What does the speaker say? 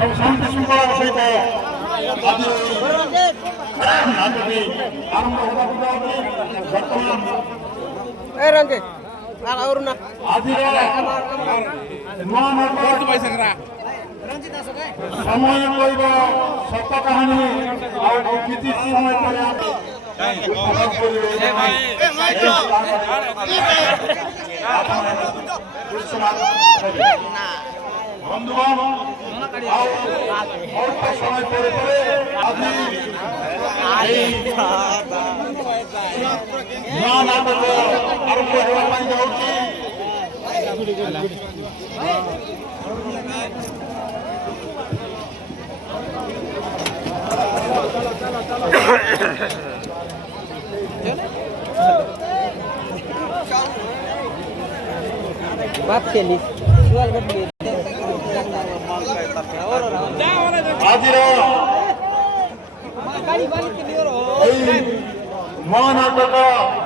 सब शांति शृंखला सहित नाटकटी आरंभ होगा बर्तमान समय कहब सत कहानी किसी समय बंधुगण अल्प समय पर नाटक आरंभ होगा जाऊँगी बात चली महानाटक